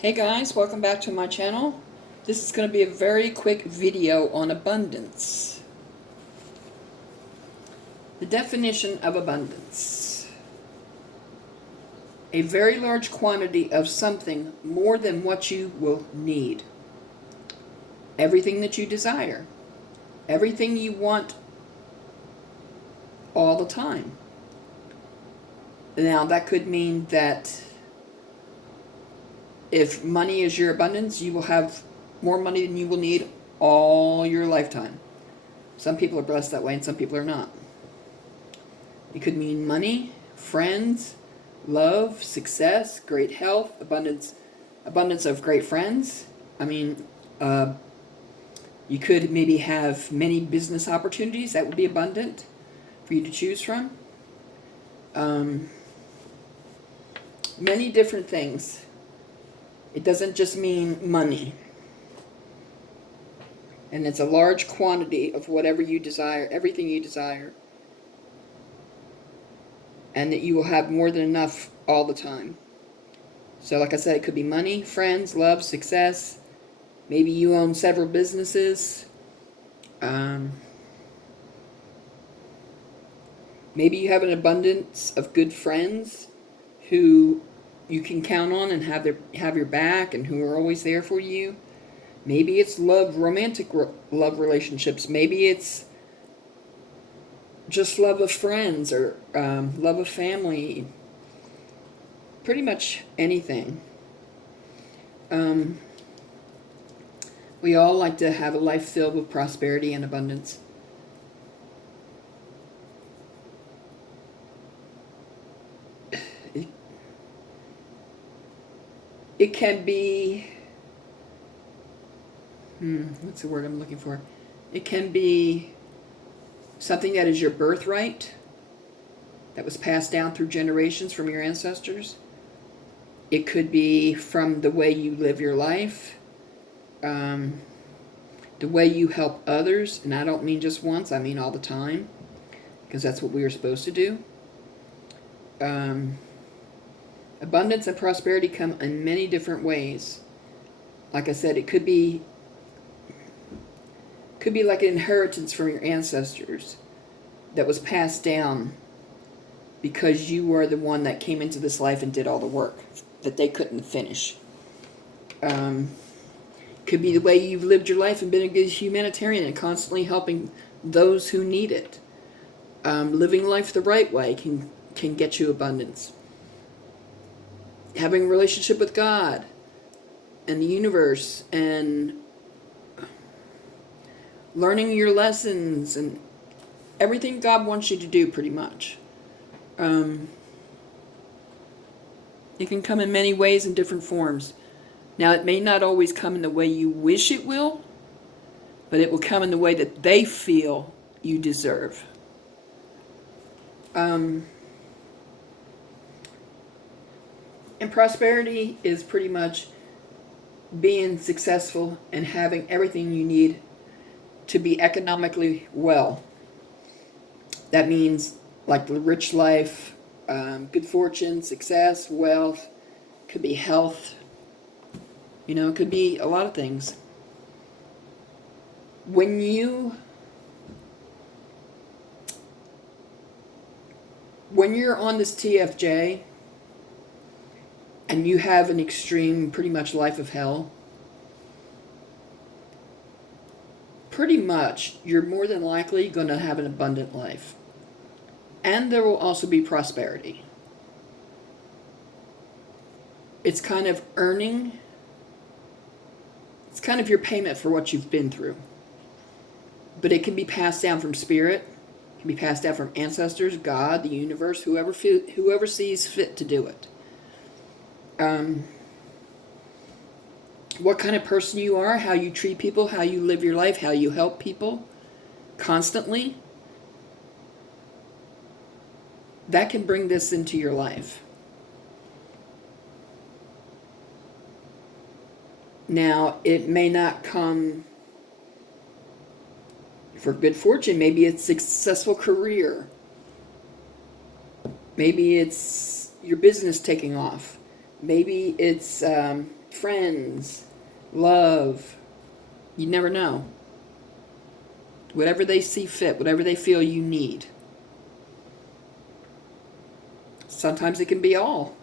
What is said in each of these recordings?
Hey guys, welcome back to my channel. This is going to be a very quick video on abundance. The definition of abundance. A very large quantity of something more than what you will need. Everything that you desire. Everything you want all the time. Now that could mean that if money is your abundance, you will have more money than you will need all your lifetime. Some people are blessed that way and some people are not. It could mean money, friends, love, success, great health, abundance of great friends. You could maybe have many business opportunities that would be abundant for you to choose from. Many different things. It doesn't just mean money. And it's a large quantity of whatever you desire, everything you desire. And that you will have more than enough all the time. So like I said, it could be money, friends, love, success. Maybe you own several businesses. Maybe you have an abundance of good friends who you can count on and have your back and who are always there for you. Maybe it's romantic love relationships. Maybe it's just love of friends or love of family. Pretty much anything. We all like to have a life filled with prosperity and abundance. It can be, what's the word I'm looking for? It can be something that is your birthright, that was passed down through generations from your ancestors. It could be from the way you live your life, the way you help others, and I don't mean just once, I mean all the time, because that's what we are supposed to do. Abundance and prosperity come in many different ways. Like I said, it could be like an inheritance from your ancestors that was passed down because you were the one that came into this life and did all the work that they couldn't finish. Could be the way you've lived your life and been a good humanitarian and constantly helping those who need it. Living life the right way can get you abundance. Having a relationship with God and the universe and learning your lessons and everything God wants you to do, pretty much. It can come in many ways and different forms. Now, it may not always come in the way you wish it will, but it will come in the way that they feel you deserve. And prosperity is pretty much being successful and having everything you need to be economically well. That means like the rich life, good fortune, success, wealth, could be health. It could be a lot of things. When you're on this TFJ and you have an extreme, pretty much life of hell, pretty much you're more than likely going to have an abundant life. And there will also be prosperity. It's kind of earning. It's kind of your payment for what you've been through. But it can be passed down from spirit. It can be passed down from ancestors, God, the universe, whoever sees fit to do it. What kind of person you are, how you treat people, how you live your life, how you help people constantly, that can bring this into your life. Now, it may not come for good fortune. Maybe it's a successful career. Maybe it's your business taking off. Maybe it's friends, love. You never know. Whatever they see fit, whatever they feel you need. Sometimes it can be all.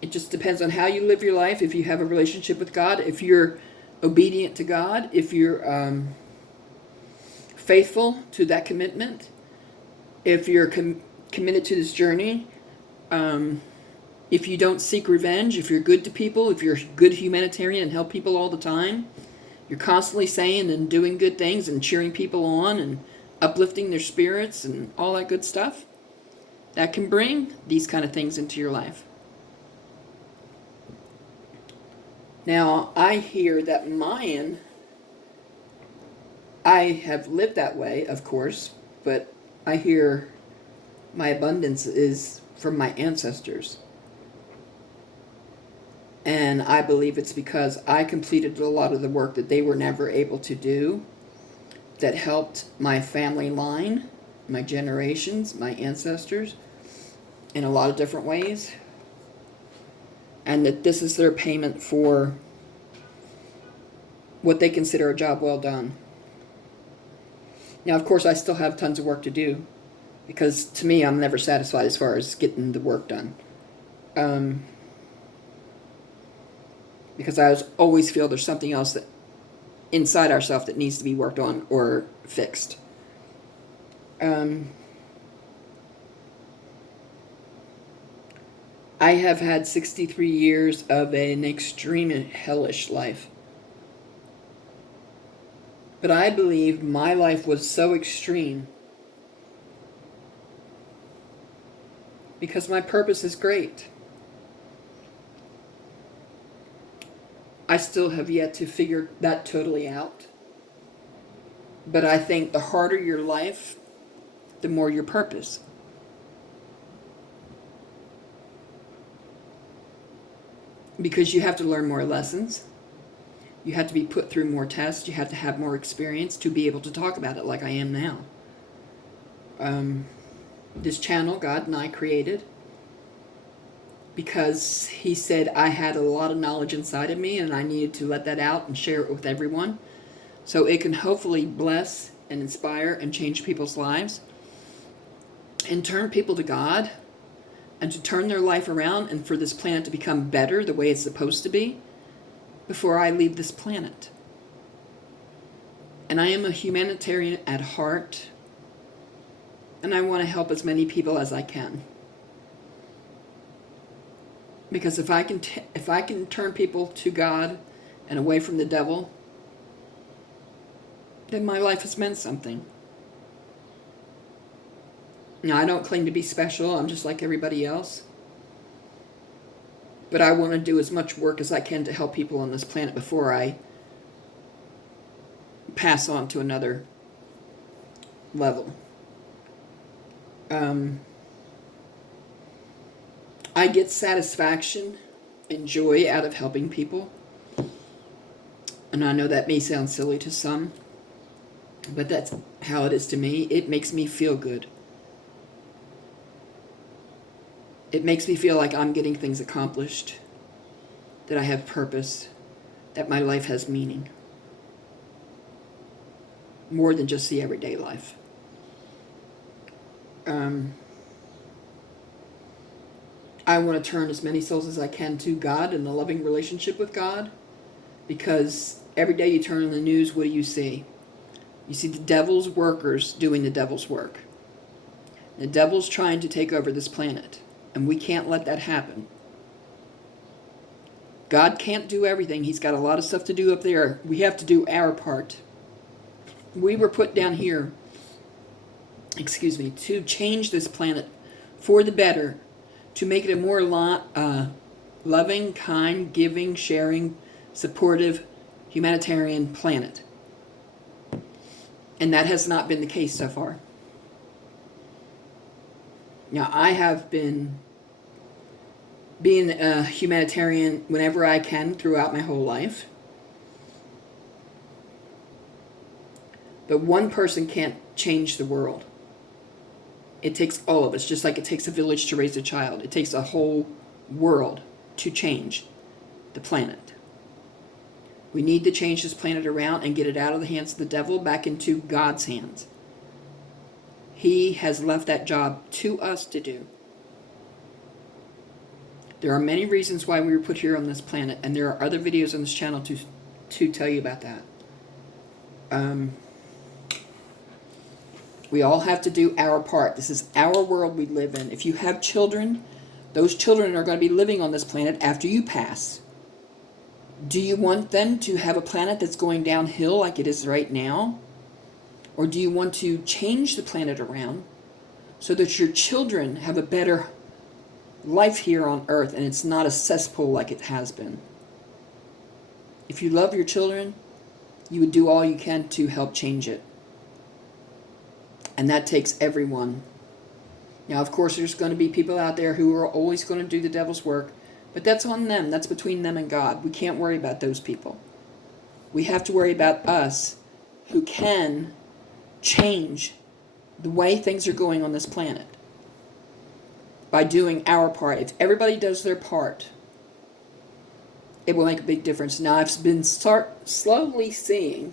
It just depends on how you live your life. If you have a relationship with God, if you're obedient to God, if you're faithful to that commitment, if you're committed to this journey, if you don't seek revenge, if you're good to people, if you're a good humanitarian and help people all the time, you're constantly saying and doing good things and cheering people on and uplifting their spirits and all that good stuff, that can bring these kind of things into your life. Now, I hear that Mayan, I have lived that way, of course, but I hear my abundance is from my ancestors. And I believe it's because I completed a lot of the work that they were never able to do, that helped my family line, my generations, my ancestors, in a lot of different ways. And that this is their payment for what they consider a job well done. Now, of course, I still have tons of work to do, because to me, I'm never satisfied as far as getting the work done. Because I always feel there's something else that inside ourselves that needs to be worked on or fixed. I have had 63 years of an extreme and hellish life. But I believe my life was so extreme because my purpose is great. I still have yet to figure that totally out. But I think the harder your life, the more your purpose. Because you have to learn more lessons. You have to be put through more tests. You have to have more experience to be able to talk about it like I am now. This channel, God and I created because He said I had a lot of knowledge inside of me and I needed to let that out and share it with everyone so it can hopefully bless and inspire and change people's lives and turn people to God and to turn their life around and for this planet to become better the way it's supposed to be before I leave this planet. And I am a humanitarian at heart, and I want to help as many people as I can. Because if I can turn people to God and away from the devil, then my life has meant something. Now, I don't claim to be special. I'm just like everybody else. But I want to do as much work as I can to help people on this planet before I pass on to another level. I get satisfaction and joy out of helping people. And I know that may sound silly to some, but that's how it is to me. It makes me feel good. It makes me feel like I'm getting things accomplished, that I have purpose, that my life has meaning. More than just the everyday life. I want to turn as many souls as I can to God and a loving relationship with God, because every day you turn on the news, what do you see? You see the devil's workers doing the devil's work. The devil's trying to take over this planet, and we can't let that happen. God can't do everything. He's got a lot of stuff to do up there. We have to do our part. We were put down here, to change this planet for the better, to make it a more loving, kind, giving, sharing, supportive, humanitarian planet. And that has not been the case so far. Now, I have been being a humanitarian whenever I can throughout my whole life. But one person can't change the world. It takes all of us, just like it takes a village to raise a child. It takes a whole world to change the planet. We need to change this planet around and get it out of the hands of the devil back into God's hands. He has left that job to us to do. There are many reasons why we were put here on this planet, and there are other videos on this channel to tell you about that. We all have to do our part. This is our world we live in. If you have children, those children are going to be living on this planet after you pass. Do you want them to have a planet that's going downhill like it is right now? Or do you want to change the planet around so that your children have a better life here on Earth and it's not a cesspool like it has been? If you love your children, you would do all you can to help change it. And that takes everyone. Now, of course, there's going to be people out there who are always going to do the devil's work, but that's on them. That's between them and God. We can't worry about those people. We have to worry about us who can change the way things are going on this planet by doing our part. If everybody does their part, it will make a big difference. Now, I've been slowly seeing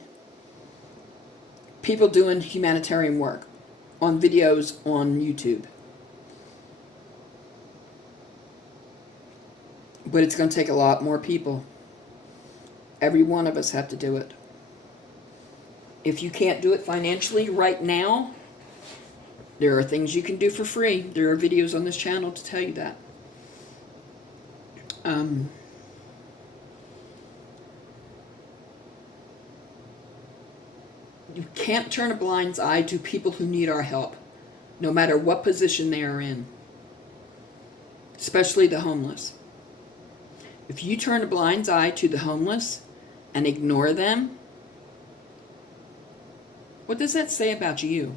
people doing humanitarian work on videos on YouTube. But it's going to take a lot more people. Every one of us have to do it. If you can't do it financially right now, there are things you can do for free. There are videos on this channel to tell you that. You can't turn a blind eye to people who need our help, no matter what position they are in, especially the homeless. If you turn a blind eye to the homeless and ignore them, what does that say about you?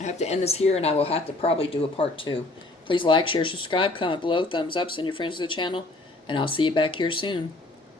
I have to end this here, and I will have to probably do a part 2. Please like, share, subscribe, comment below, thumbs up, send your friends to the channel, and I'll see you back here soon.